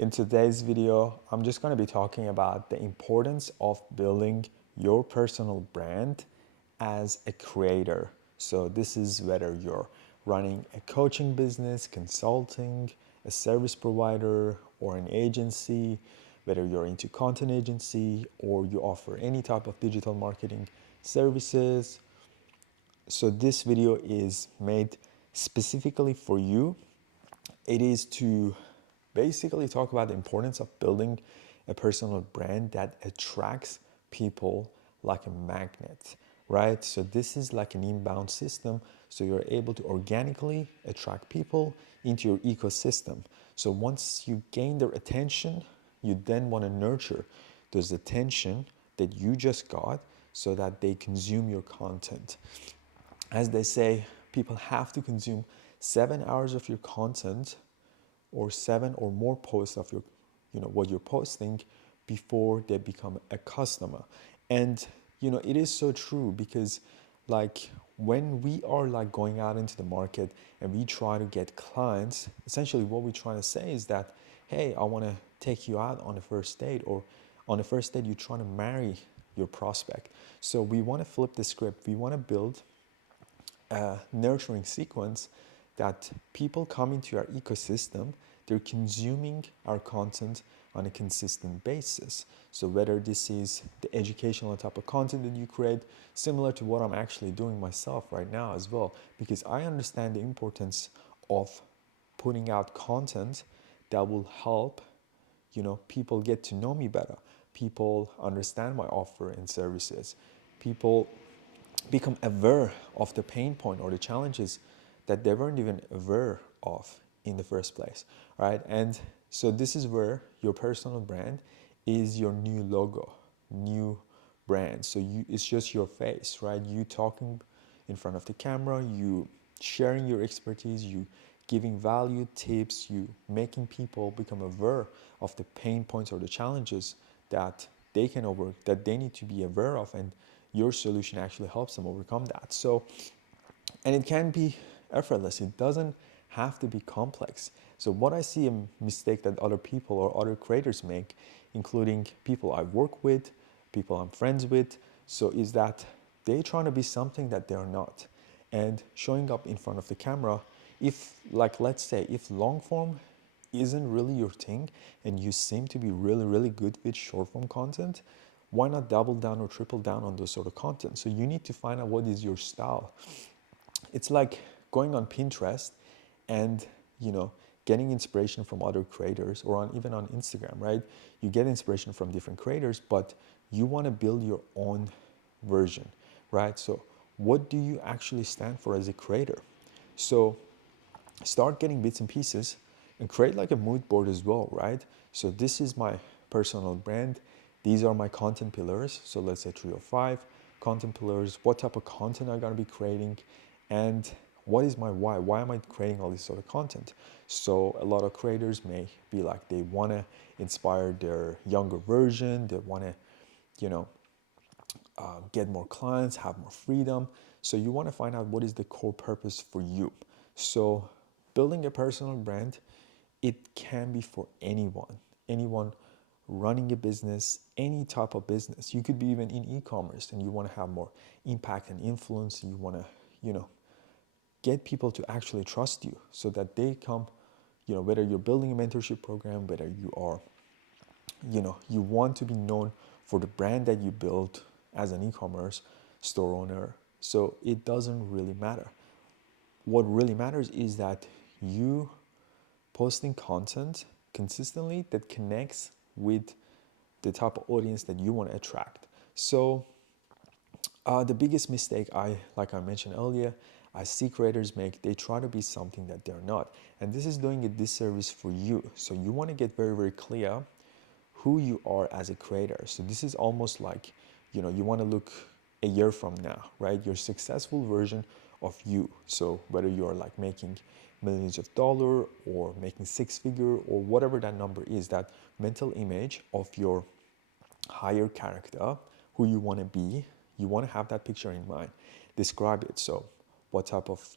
In today's video, I'm just going to be talking about the importance of building your personal brand as a creator. So this is whether you're running a coaching business, consulting, a service provider, or an agency, whether you're into content agency or you offer any type of digital marketing services. So this video is made specifically for you. It is to basically talk about the importance of building a personal brand that attracts people like a magnet, right? So this is like an inbound system. So you're able to organically attract people into your ecosystem. So once you gain their attention, you then want to nurture those attention that you just got so that they consume your content. As they say, people have to consume 7 hours of your content or 7 or more posts of your, what you're posting before they become a customer. And it is so true because like when we are like going out into the market and we try to get clients, essentially what we're trying to say is that, hey, I want to take you out on a first date, or on a first date you're trying to marry your prospect. So we want to flip the script. We want to build a nurturing sequence that people come into our ecosystem, they're consuming our content on a consistent basis. So whether this is the educational type of content that you create, similar to what I'm actually doing myself right now as well, because I understand the importance of putting out content that will help people get to know me better, people understand my offer and services, people become aware of the pain point or the challenges that they weren't even aware of in the first place, right? And so this is where your personal brand is your new logo, new brand. So it's just your face, right? You talking in front of the camera, you sharing your expertise, you giving value, tips, you making people become aware of the pain points or the challenges that that they need to be aware of, and your solution actually helps them overcome that. So, and it can be effortless. It doesn't have to be complex. So what I see a mistake that other people or other creators make, including people I work with, people I'm friends with, so is that they trying to be something that they're not. And showing up in front of the camera, if like let's say if long form isn't really your thing and you seem to be really, really good with short form content, why not double down or triple down on those sort of content? So you need to find out what is your style. It's like going on Pinterest and, getting inspiration from other creators, or even on Instagram, right? You get inspiration from different creators, but you want to build your own version, right? So what do you actually stand for as a creator? So start getting bits and pieces and create like a mood board as well, right? So this is my personal brand. These are my content pillars. So let's say 3 or 5 content pillars. What type of content I'm gonna be creating, and what is my why? Why am I creating all this sort of content? So a lot of creators may be like they wanna inspire their younger version. They wanna, you know, get more clients, have more freedom. So you want to find out what is the core purpose for you. So building a personal brand, it can be for anyone running a business, any type of business. You could be even in e-commerce and you want to have more impact and influence. You want to, get people to actually trust you so that they come, whether you're building a mentorship program, whether you are, you want to be known for the brand that you built as an e-commerce store owner. So it doesn't really matter. What really matters is that you posting content consistently that connects with the type of audience that you want to attract. So the biggest mistake like I mentioned earlier, I see creators make, they try to be something that they're not. And this is doing a disservice for you. So you want to get very, very clear who you are as a creator. So this is almost like, you want to look a year from now, right? Your successful version of you. So whether you're like making millions of dollars or making 6-figure or whatever that number is, that mental image of your higher character, who you want to be, you want to have that picture in mind. Describe it. So what type of,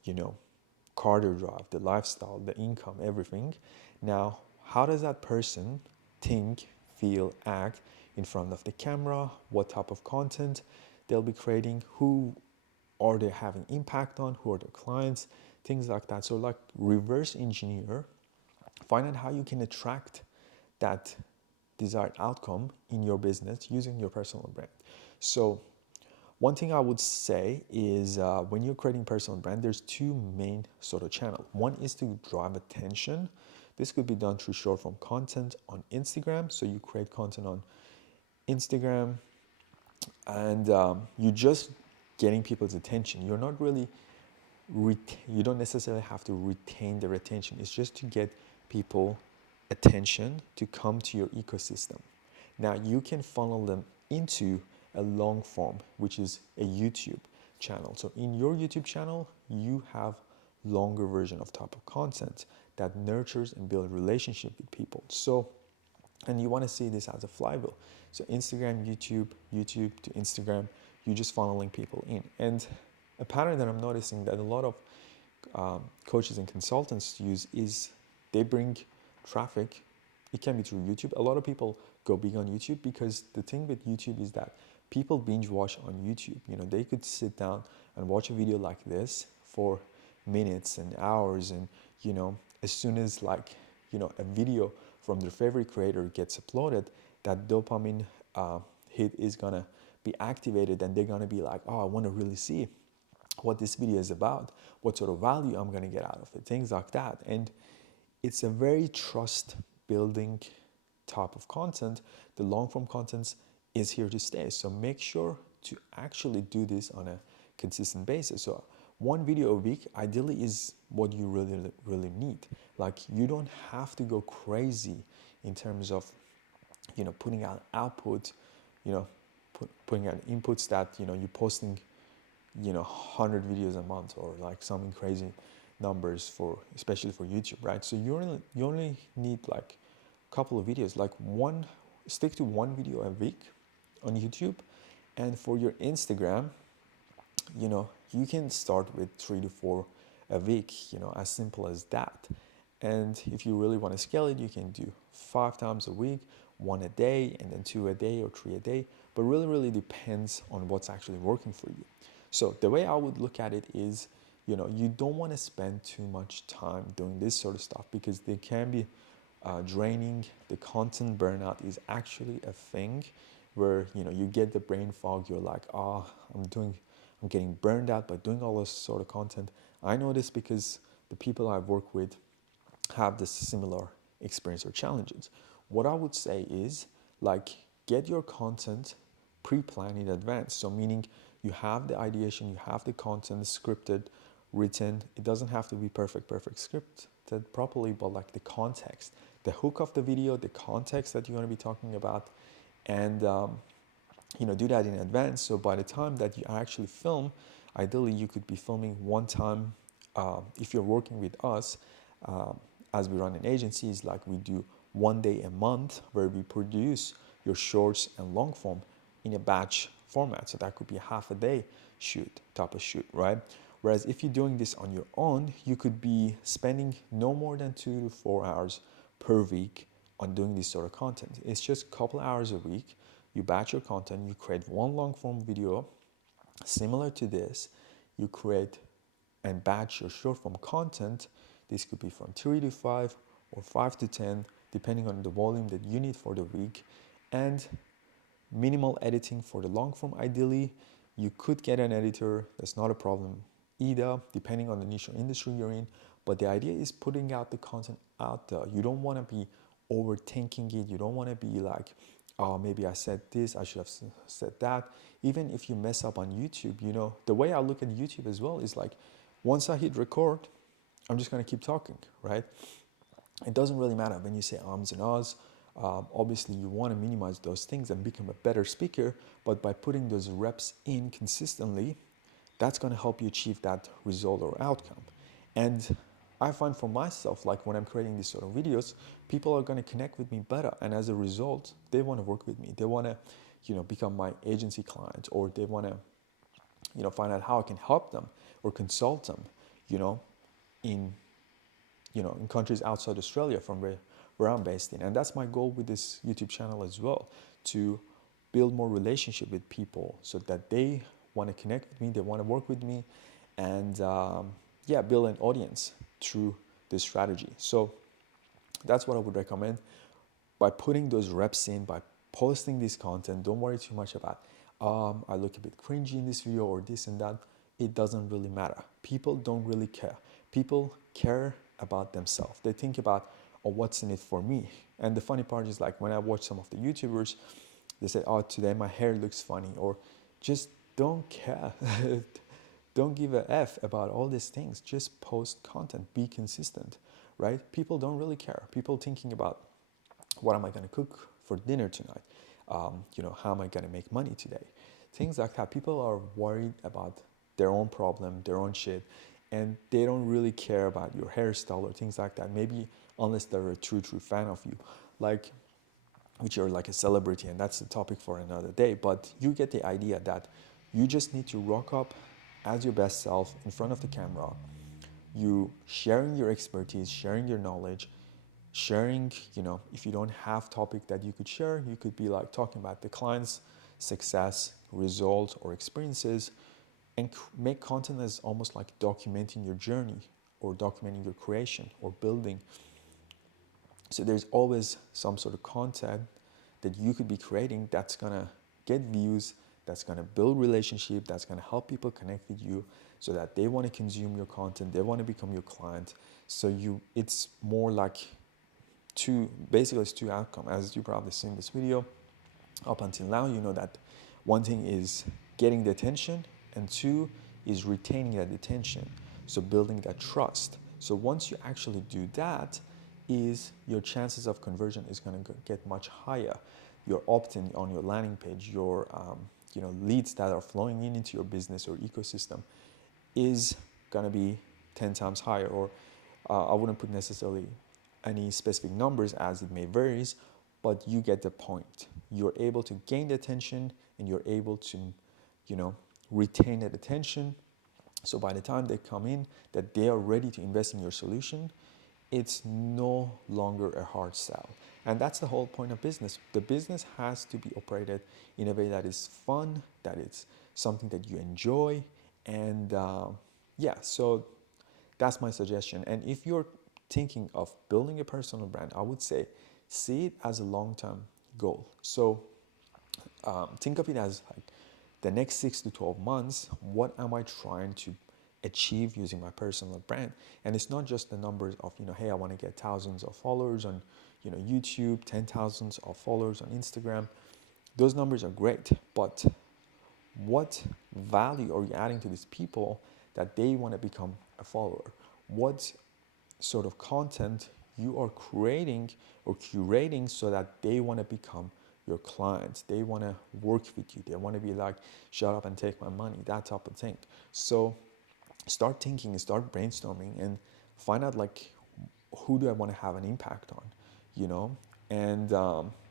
car to drive, the lifestyle, the income, everything. Now, how does that person think, feel, act in front of the camera, what type of content they'll be creating, who are they having impact on, who are their clients, things like that. So like reverse engineer, find out how you can attract that desired outcome in your business using your personal brand. So one thing I would say is when you're creating personal brand, there's two main sort of channel. One is to drive attention. This could be done through short form content on Instagram. So you create content on Instagram and you're just getting people's attention. You're not really, you don't necessarily have to retain their attention. It's just to get people attention to come to your ecosystem. Now you can funnel them into a long form, which is a YouTube channel. So in your YouTube channel, you have longer version of type of content that nurtures and builds relationship with people. So, and you want to see this as a flywheel. So Instagram, YouTube, YouTube to Instagram, you just funneling people in. And a pattern that I'm noticing that a lot of coaches and consultants use is they bring traffic. It can be through YouTube. A lot of people go big on YouTube because the thing with YouTube is that people binge watch on YouTube. You know, they could sit down and watch a video like this for minutes and hours, and you know, as soon as like, you know, a video from their favorite creator gets uploaded, that dopamine hit is gonna be activated, and they're gonna be like, oh, I want to really see what this video is about, what sort of value I'm going to get out of it, things like that. And it's a very trust building type of content. The long form content is here to stay. So make sure to actually do this on a consistent basis. So one video a week ideally is what you really need. Like you don't have to go crazy in terms of, you know, putting out output, you know, putting out inputs that, you know, you're posting, you know, 100 videos a month or like something crazy numbers for, especially for YouTube, right? So you only need like a couple of videos, like stick to one video a week on YouTube. And for your Instagram, you know, you can start with 3 to 4 a week, you know, as simple as that. And if you really want to scale it, you can do 5 times a week, 1 a day, and then 2 a day or 3 a day. But really depends on what's actually working for you. So the way I would look at it is, you know, you don't want to spend too much time doing this sort of stuff because they can be draining. The content burnout is actually a thing where, you know, you get the brain fog. You're like, oh, I'm getting burned out by doing all this sort of content. I know this because the people I've worked with have this similar experience or challenges. What I would say is like get your content pre-planned in advance. So meaning you have the ideation, you have the content scripted, written. It doesn't have to be perfect scripted properly, but like the context, the hook of the video, the context that you're going to be talking about, and you know, do that in advance. So by the time that you actually film, ideally you could be filming one time. If you're working with us, as we run an agency, is like we do 1 day a month where we produce your shorts and long form in a batch format. So that could be a half a day type of shoot, right? Whereas if you're doing this on your own, you could be spending no more than 2 to 4 hours per week on doing this sort of content. It's just a couple hours a week. You batch your content, you create one long form video similar to this, you create and batch your short form content. This could be from 3 to 5 or 5 to 10, depending on the volume that you need for the week, and minimal editing for the long form. Ideally, you could get an editor, that's not a problem either, depending on the niche or industry you're in. But the idea is putting out the content out there. You don't want to be overthinking it. You don't want to be like, oh, maybe I said this, I should have said that. Even if you mess up on YouTube, you know, the way I look at YouTube as well is like, once I hit record, I'm just going to keep talking, right? It doesn't really matter when you say ums and ahs. Obviously, you want to minimize those things and become a better speaker, but by putting those reps in consistently, that's going to help you achieve that result or outcome. And I find for myself, like when I'm creating these sort of videos, people are going to connect with me better. And as a result, they want to work with me. They want to, you know, become my agency client, or they want to, you know, find out how I can help them or consult them, you know, in countries outside Australia where I'm based in. And that's my goal with this YouTube channel as well, to build more relationship with people so that they want to connect with me, they want to work with me, and yeah, build an audience through this strategy. So that's what I would recommend. By putting those reps in, by posting this content, don't worry too much about I look a bit cringy in this video or this and that. It doesn't really matter. People don't really care. People care about themselves. They think about, oh, what's in it for me? And the funny part is, like, when I watch some of the YouTubers, they say, oh, today my hair looks funny, or just don't care. Don't give a F about all these things. Just post content, be consistent, right? People don't really care. People thinking about, what am I going to cook for dinner tonight? How am I going to make money today? Things like that. People are worried about their own problem, their own shit, and they don't really care about your hairstyle or things like that. Maybe unless they're a true fan of you, like, which are like a celebrity, and that's the topic for another day. But you get the idea that you just need to rock up as your best self in front of the camera, you sharing your expertise, sharing your knowledge, sharing, if you don't have topic that you could share, you could be like talking about the client's success, result, or experiences, and make content as almost like documenting your journey or documenting your creation or building. So there's always some sort of content that you could be creating that's gonna get views, that's gonna build relationship, that's gonna help people connect with you so that they want to consume your content, they want to become your client. So it's more like it's two outcomes. As you probably seen this video up until now, you know that one thing is getting the attention, and two is retaining that attention. So building that trust. So once you actually do that, is your chances of conversion is going to get much higher. Your opt-in on your landing page, your leads that are flowing into your business or ecosystem is going to be 10 times higher. Or I wouldn't put necessarily any specific numbers, as it may varies, but you get the point. You're able to gain the attention, and you're able to, retain that attention. So by the time they come in, that they are ready to invest in your solution, it's no longer a hard sell. And that's the whole point of business. The business has to be operated in a way that is fun, that it's something that you enjoy. And so that's my suggestion. And if you're thinking of building a personal brand, I would say see it as a long-term goal. So think of it as like the next 6 to 12 months, what am I trying to achieve using my personal brand? And it's not just the numbers of, hey, I want to get thousands of followers on, YouTube, 10,000s of followers on Instagram. Those numbers are great, but what value are you adding to these people that they want to become a follower? What sort of content you are creating or curating so that they want to become your clients, they want to work with you, they want to be like, shut up and take my money, that type of thing. So start thinking, start brainstorming, and find out, like, who do I want to have an impact on, and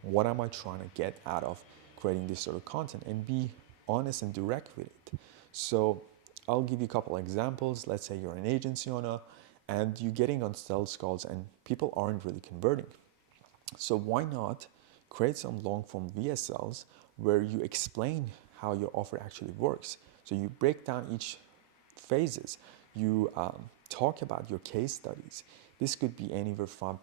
what am I trying to get out of creating this sort of content, and be honest and direct with it. So I'll give you a couple examples. Let's say you're an agency owner and you're getting on sales calls and people aren't really converting. So why not create some long form VSLs where you explain how your offer actually works? So you break down each phases. You talk about your case studies. This could be anywhere from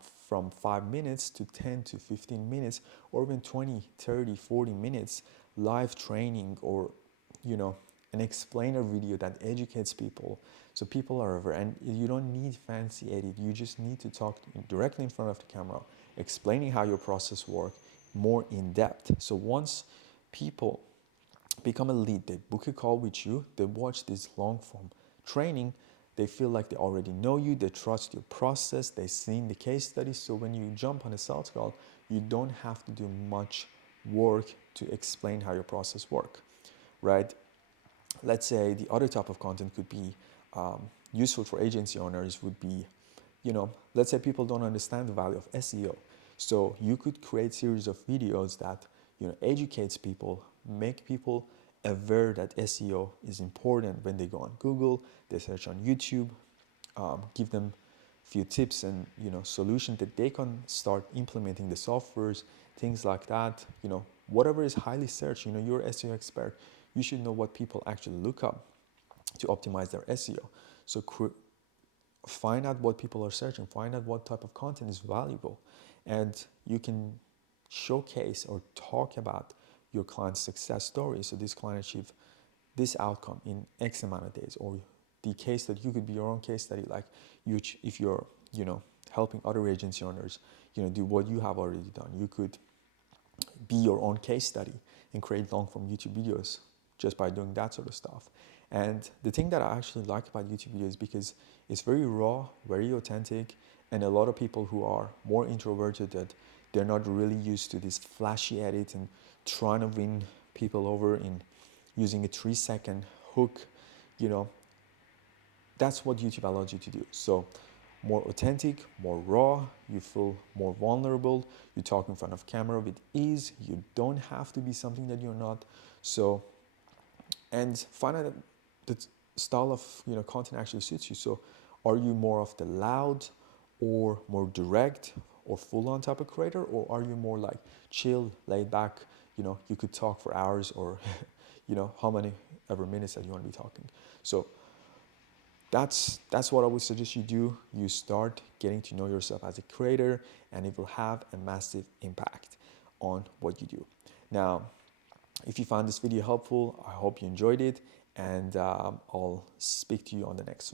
5 minutes to 10 to 15 minutes, or even 20, 30, 40 minutes live training, or, an explainer video that educates people so people are aware. And you don't need fancy edit. You just need to talk directly in front of the camera, explaining how your process works more in depth. So once people become a lead, they book a call with you, they watch this long form training, they feel like they already know you, they trust your process, they've seen the case studies. So when you jump on a sales call, you don't have to do much work to explain how your process works, right? Let's say the other type of content could be useful for agency owners would be, let's say people don't understand the value of SEO. So you could create series of videos that, educates people, make people aware that SEO is important when they go on Google, they search on YouTube, give them few tips and solutions that they can start implementing the softwares, things like that. Whatever is highly searched, you're an SEO expert, you should know what people actually look up to optimize their SEO. So find out what people are searching, find out what type of content is valuable, and you can showcase or talk about your client's success story. So this client achieved this outcome in X amount of days, or the case that you could be your own case study, like if you're helping other agency owners do what you have already done. You could be your own case study and create long form YouTube videos just by doing that sort of stuff. And the thing that I actually like about YouTube videos is because it's very raw, very authentic, and a lot of people who are more introverted, that they're not really used to this flashy edit and trying to win people over in using a 3-second hook, that's what YouTube allows you to do. So more authentic, more raw, you feel more vulnerable, you talk in front of camera with ease, you don't have to be something that you're not. So, and find out that style of content actually suits you. So are you more of the loud or more direct or full-on type of creator, or are you more like chill, laid back, you could talk for hours, or how many ever minutes that you want to be talking. So that's what I would suggest you do. You start getting to know yourself as a creator, and it will have a massive impact on what you do. Now, if you found this video helpful, I hope you enjoyed it, and I'll speak to you on the next one.